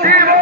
Viva!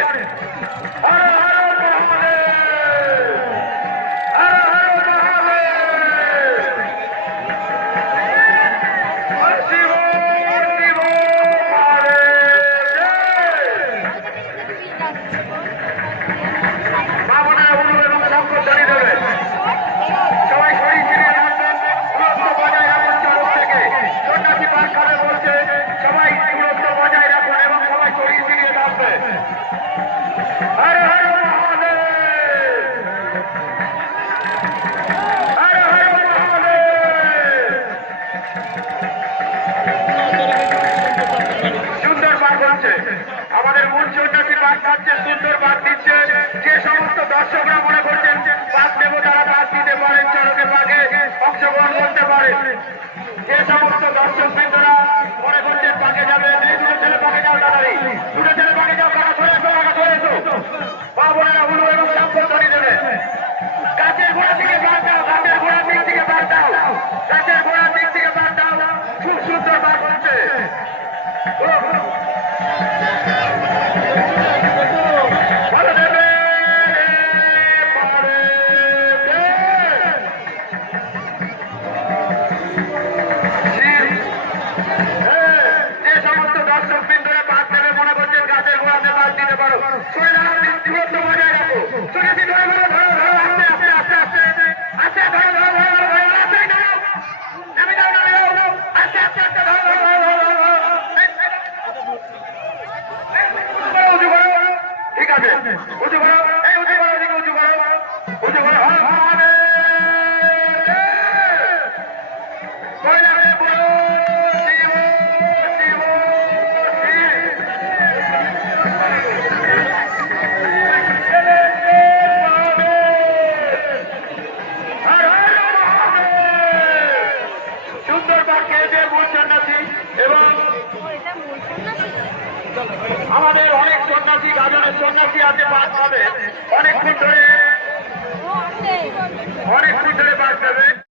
করেন আমাদের মূল চৌটাটি বাদ খাচ্ছে সুন্দর দিচ্ছে। যে সমস্ত দর্শকরা মনে করছেন বাদ দেবো, তারা বাদ দিতে পারেন চড়কে বাঘে অংশগ্রহণ করতে পারেন যে সমস্ত দর্শক fuera, আমাদের অনেক সন্ন্যাসী গাজনের সন্ন্যাসী আছে বাদ হবে অনেকক্ষণ ধরে অনেকক্ষণ ধরে বাদ হবে